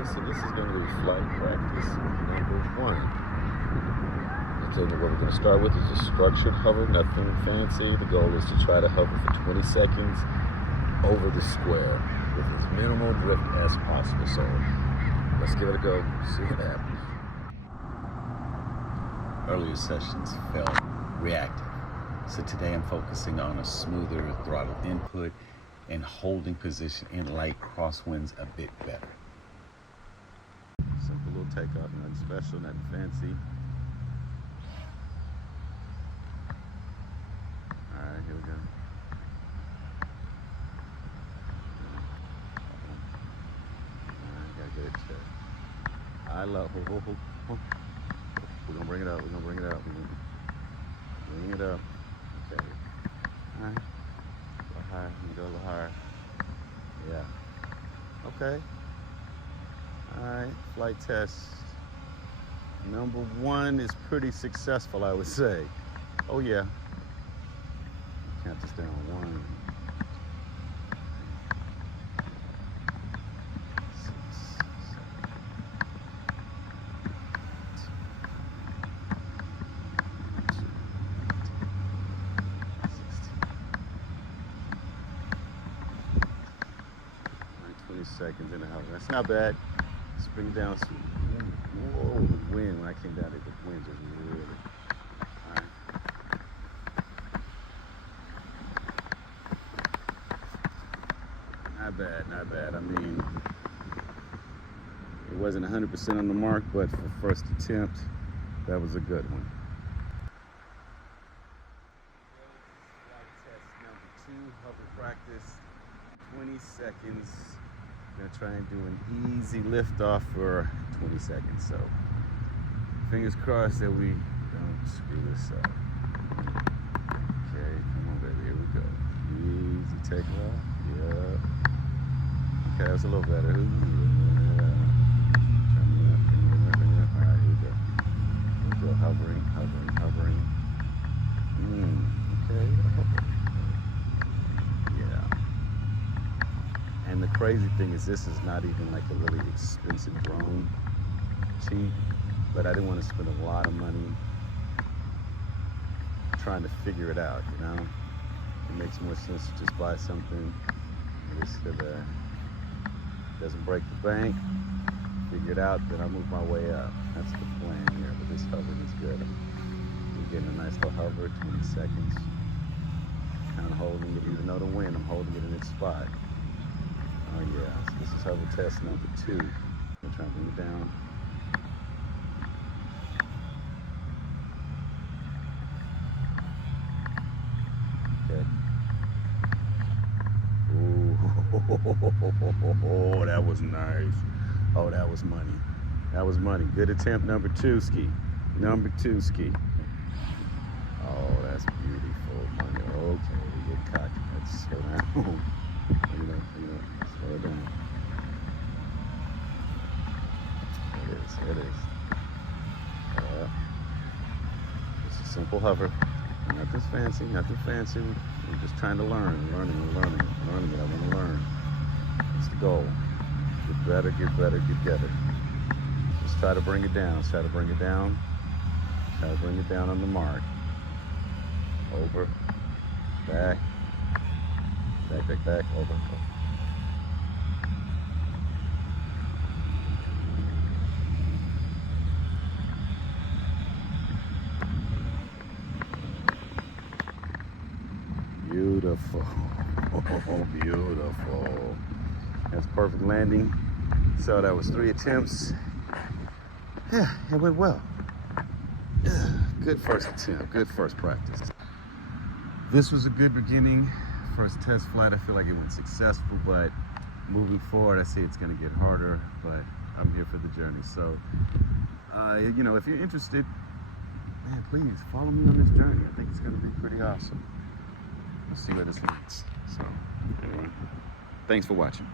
So this is going to be flight practice number 1. I'll tell you what we're going to start with is a structured hover, nothing fancy. The goal is to try to hover for 20 seconds over the square with as minimal drift as possible. So let's give it a go, see what happens. Earlier sessions felt reactive. So today I'm focusing on a smoother throttle input and holding position in light crosswinds a bit better. Simple little takeoff, nothing special, nothing fancy. All right, here we go. All right, gotta get it checked. I love, we're gonna bring it up, we're gonna bring it up, we're gonna bring it up. Okay, all right, a little higher, you can go a little higher. Yeah, okay. All right, flight test number 1 is pretty successful, I would say. Oh yeah, count this down. 1, 6, 7, 20 seconds in the house. That's not bad. Let's bring it down. Whoa, the wind. When I came down there, the wind just really. All right. Not bad, not bad. I mean, it wasn't 100% on the mark, but for first attempt, that was a good one. Flight test number 2, hover practice, 20 seconds. I'm gonna try and do an easy liftoff for 20 seconds. So, fingers crossed that we don't screw this up. Okay, come on, baby. Here we go. Easy takeoff. Yeah. Okay, that's a little better. Yeah. Bring it up. All right, here we go. Here we go. Hovering. Okay. Yeah. And the crazy thing is, this is not even like a really expensive drone. Cheap. But I didn't want to spend a lot of money trying to figure it out, you know? It makes more sense to just buy something that doesn't break the bank, figure it out, then I move my way up. That's the plan here, but this hovering is good. I'm getting a nice little hover, 20 seconds. Kind of holding it, even though the wind, I'm holding it in its spot. Oh yeah, so this is hover test number 2. I'm trying to bring it down. Oh, that was nice. Oh, that was money. That was money. Good attempt, number 2, ski. Number 2, ski. Oh, that's beautiful money. Okay, we get cocky. Let's slow down. Slow it down. It is. It's a simple hover. Nothing's fancy, nothing fancy. We're just trying to learn it. I want to learn. That's the goal. Get better. Just try to bring it down. Try to bring it down on the mark. Over, back, over. Beautiful. Beautiful. That's perfect landing. So that was 3 attempts. Yeah, it went well. Good first attempt, good first practice. This was a good beginning. First test flight, I feel like it went successful, but moving forward, I see it's gonna get harder, but I'm here for the journey. So, you know, if you're interested, man, please follow me on this journey. I think it's gonna be pretty awesome. We'll see where this leads. So, anyway, thanks for watching.